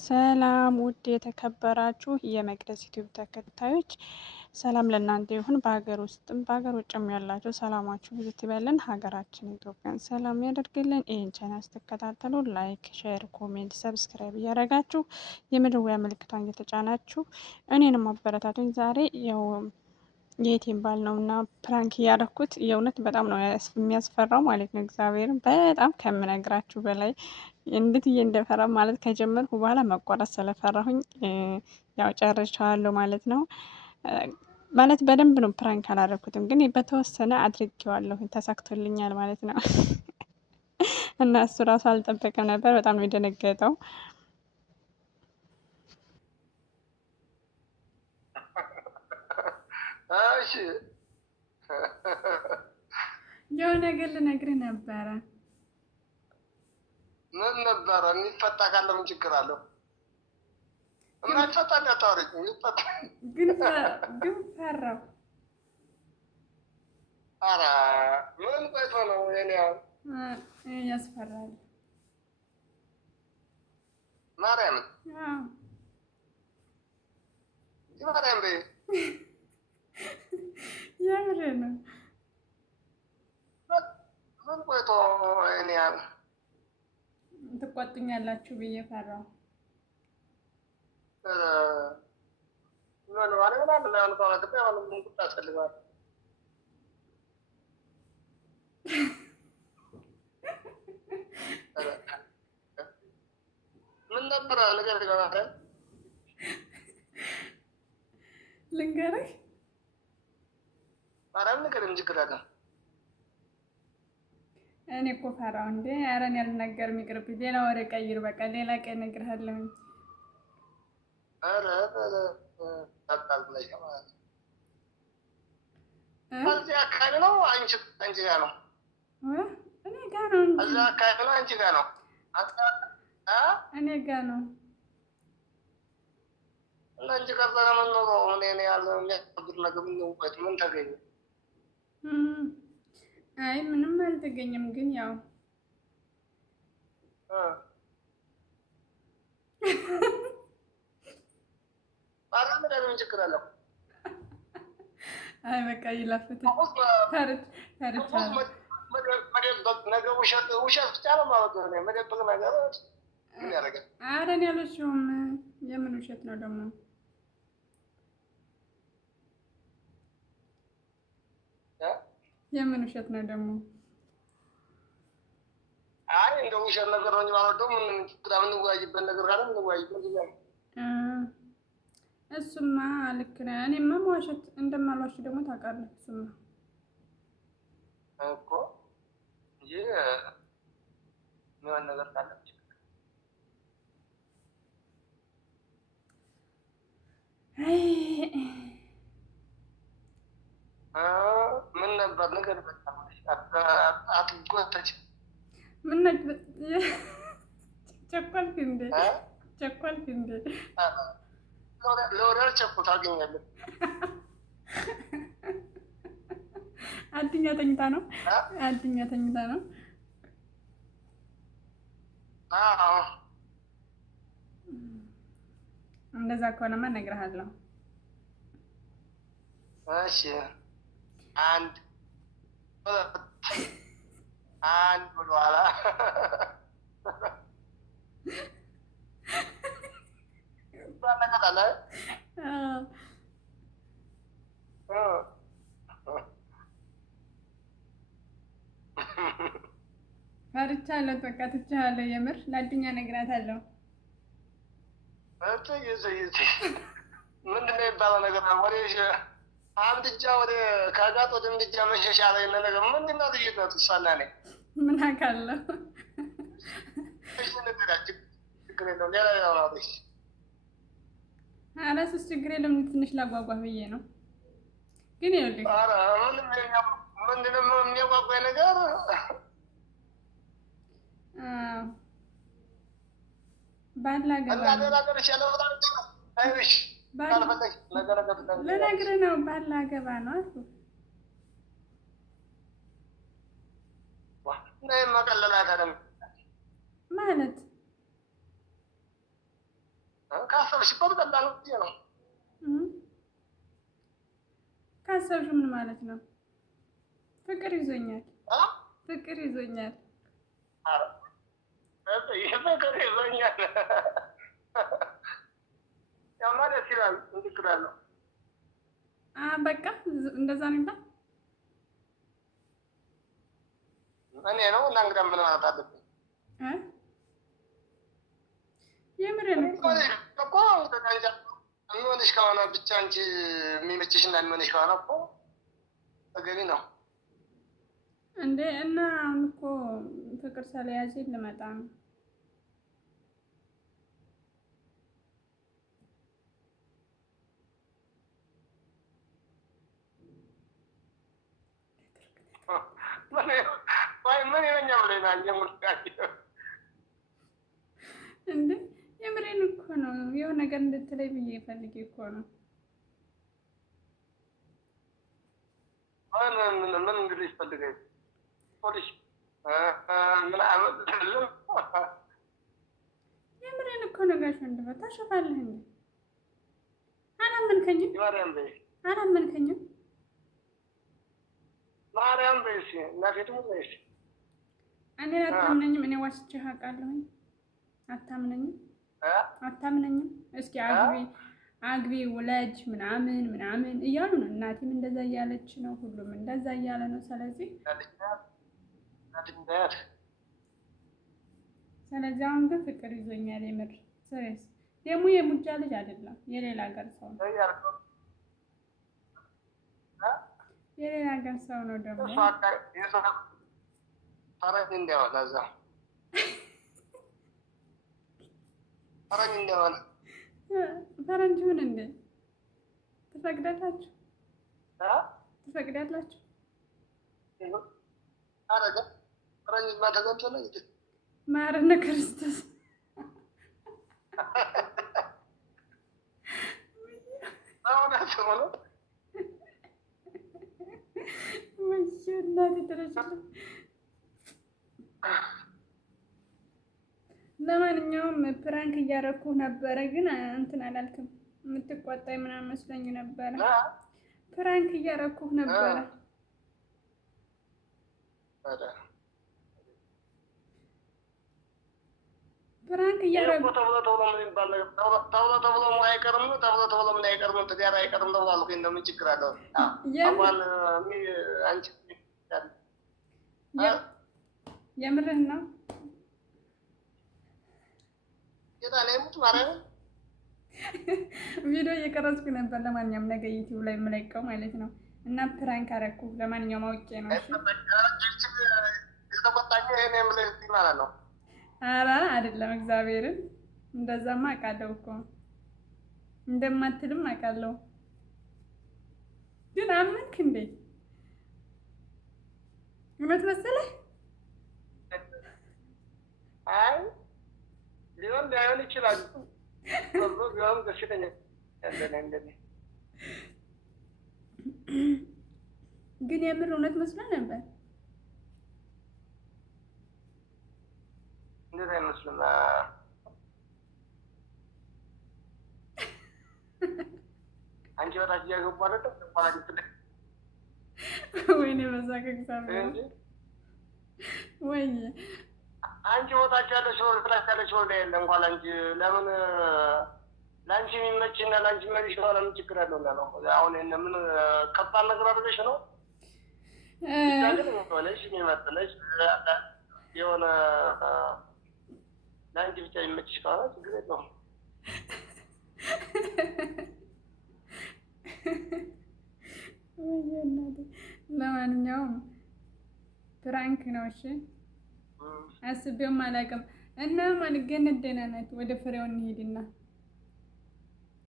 ሰላም ውድ የተከበራችሁ የመቅደስ ዩቲዩብ ተከታዮች ሰላም ለእናንተ ይሁን። በሀገር ውስጥም በሀገር ውጭም ያላችሁ ሰላማችሁ ብዙ ይበልን። ሀገራችን ኢትዮጵያን ሰላም ያደርግልን። ይህን ቻናል ስትከታተሉ ላይክ፣ ሼር፣ ኮሜንት፣ ሰብስክራይብ እያደረጋችሁ የመደወያ ምልክቷን እየተጫናችሁ እኔንም አበረታቱኝ። ዛሬ ያው የቲም ባል ነው እና ፕራንክ እያደረኩት የእውነት በጣም ነው የሚያስፈራው ማለት ነው። እግዚአብሔርን በጣም ከምነግራችሁ በላይ እንዴት እንደፈራ ማለት ከጀመርኩ በኋላ መቋረጥ ስለፈራሁኝ ያው ጨርሻለሁ ማለት ነው። ማለት በደንብ ነው ፕራንክ አላደረኩትም፣ ግን በተወሰነ አድርጌዋለሁ፣ ተሳክቶልኛል ማለት ነው። እና እሱ ራሱ አልጠበቀም ነበር፣ በጣም ነው የደነገጠው። እሺ የሆነ ነገር ልነግርህ ነበረ። ምን ነበረ? የሚፈታ ካለ ምን ችግር አለው? የማይፈታ እንዳታወሪኝ። የሚፈታ ግን ፈራሁ። ኧረ ምን ቆይቶ ነው የኔ? ያስፈራል። ማርያምን ማርያም በይ። የምሬ ነው። ምን ቆይቶ የኔ? ትቆጡኛላችሁ ብዬ ፈራሁ። ምን ማለት ነው? ምን ማለት ነው? ምን ቁጣ ያስፈልጋል? ምን ነበረ ነገር ይገባል? ልንገርህ? ማርያም ንገረኝ፣ ችግር አለ? እኔ እኮ ፈራሁ እንዴ! ኧረ እኔ አልናገርም፣ ይቅርብኝ። ሌላ ወሬ ቀይር፣ በቃ ሌላ ቀን እነግርሃለሁ። ኧረ ታጣልለሽ ማለት ነው። እዚህ አካባቢ ነው አንቺ ጋር ነው? እኔ ጋር ነው እንጂ። እዚህ አካባቢ ነው አንቺ ጋር ነው? እኔ ጋር ነው። እና አንቺ ጋር ስለምንኖረው እኔ ያለው የሚያስቸግር ነገር ምን ተገኘ? አይ ምንም አልተገኘም፣ ግን ያው ምን ችግር አለው? አይ በቃ ይላፍት ነገ ውሸት ብቻ ነው ማለት ነው። መደበቅ ነገር ምን ያደርጋል? ኧረ እኔ አልዋሸሁም። የምን ውሸት ነው ደግሞ? የምን ውሸት ነው ደግሞ? አይ እንደው ውሸት ነገር ነው ማለት ነው። ምን እንወያይበት ነገር ካለ እንወያይበት ይላል። እሱማ ልክ ነህ። እኔማ መዋሸት እንደማልዋሽ ደግሞ ታውቃለህ። እሱማ እኮ እንጂ ምን ነገር ካለ ምን ነበር ነገር በጣም አትጎተች። ምን ቸኮልክ እንዴ? ቸኮልክ እንዴ? ለወሬ ቸኩል ታገኛለህ። አድኛ ተኝታ ነው። አድኛ ተኝታ ነው። እንደዛ ከሆነማ እነግርሃለሁ። እሺ አንድ ወደኋላ ፈርቻለሁ። በቃ ትቼሃለሁ። የምር ለአድኛ እነግራታለሁ። ምንድን ነው የሚባለው ነገር ነው? ወደ አምድጃ ወደ ከጋጥ ወደ ምድጃ መሸሻ ላይ ነገር ምንድን ነው ልዩነቱ? እሷና እኔ ምን አውቃለሁ? ችግር የለውም። ሌላ ያውራሽ። ኧረ እሱስ ችግር የለም። ትንሽ ላጓጓህ ብዬ ነው። ግን ይኸውልህ ምንድን ነው የሚያጓጓኝ ነገር? ባላገባ ልነግርህ ነው። ባላገባ ነው አልኩህ። መቀለል አይደለም ማለት ካሰብሽበት ቀላል ነው። ካሰብሽ ምን ማለት ነው? ፍቅር ይዞኛል፣ ፍቅር ይዞኛል። ይህ ፍቅር ይዞኛል ያማ ደስ ይላል። ችግር አለው። በቃ እንደዛ ነው ይባል። እኔ ነው እና እንግዲህ ምን ማለት አለብኝ? የምሬን እኮ የሚሆንሽ ከሆነ ብቻ አንቺ የሚመችሽ እና የሚሆንሽ ከሆነ እኮ ተገቢ ነው እንዴ። እና አሁን እኮ ፍቅር ስለያዘኝ ልመጣ ነው። ምን ይለኛል እንዴ? የምሬን እኮ ነው። የሆነ ነገር እንድትለይ ብዬ ፈልጌ እኮ ነው። ምን እንግዲህ ፈልገኝ ፖሊስ የምሬን እኮ ነው። ጋሽ ወንድም ታሸፋለህ እንዴ? አላመንከኝም? አላመንከኝም? ማርያም በይሽ እናቴ ትሙት በይሽ። እኔ አታምነኝም? እኔ ዋስቼህ አውቃለሁኝ። አታምነኝም? አታምነኝም? እስኪ አግቢ ውለጅ ምናምን እያሉ ነው። እናቴም እንደዛ እያለች ነው። ሁሉም እንደዛ እያለ ነው። ስለዚህ አሁን ግን ፍቅር ይዞኛል። የምር ስሬስ ደግሞ የሙጃ ልጅ አይደለም፣ የሌላ ሀገር ሰው ነው። የሌላ ሀገር ሰው ነው ደግሞ ፈረንጅ እንዲያወጣ እዛ ፈረንጅ እንዲያወጣ ፈረንጅ ምን እንዴ? ትፈቅዳላችሁ? ትፈቅዳላችሁ? አረጋ ፈረንጅ ማተገንቶ ነው እንዴ? ማረነ ክርስቶስ አሁን አሰማው እናቴ ደረጃ። ለማንኛውም ፕራንክ እያደረኩ ነበረ፣ ግን እንትን አላልክም። የምትቆጣኝ ምናምን መስሎኝ ነበረ። ፕራንክ እያደረኩ ነበረ። ፕራንክ እያደረኩ ተብሎ አይቀርም። ተብሎ ምን አይቀርም። ትዳር አይቀርም ተብሏል እኮ። እንደምን ችግር አለው? የምርህን ነው? ቪዲዮ እየቀረጽኩ ነበር። ለማንኛውም ነገ ዩቲዩብ ላይ የምለቀው ማለት ነው። እና ፕራንክ አደረኩ። ለማንኛውም አውቄ ነው። ኧረ አይደለም፣ እግዚአብሔርን እንደዛማ አውቃለሁ እኮ እንደማትልም አውቃለሁ። ግን አመንክ እንዴ? እውነት መሰለህ? አይ ሊሆን ላይሆን ይችላል። ቢሆን ደስ ይለኛል። ግን የምር እውነት መስሎ ነበር። እንዴት አይመስልም? አንቺ ወጣች እያገቡ አይደለም? ወይኔ በዛከ እግዚአብሔር ወይ አንቺ ወጣች ያለሽ ወልዳ የለ እንኳን አንቺ ለምን ለአንቺ የሚመችና ለአንቺ መሪሽ ሆነ ምን ችግር አለው? ነው አሁን ምን ከባድ ነገር አድርገሽ ነው? ሆነሽ የሚመጥነሽ የሆነ ለአንቺ ብቻ የሚመችሽ ከሆነ ችግር የለውም። ለማንኛውም ፕራንክ ነው። እሺ አስቤውም አላውቅም። እና ማን ገነት ደህና ናት? ወደ ፍሬው እንሂድና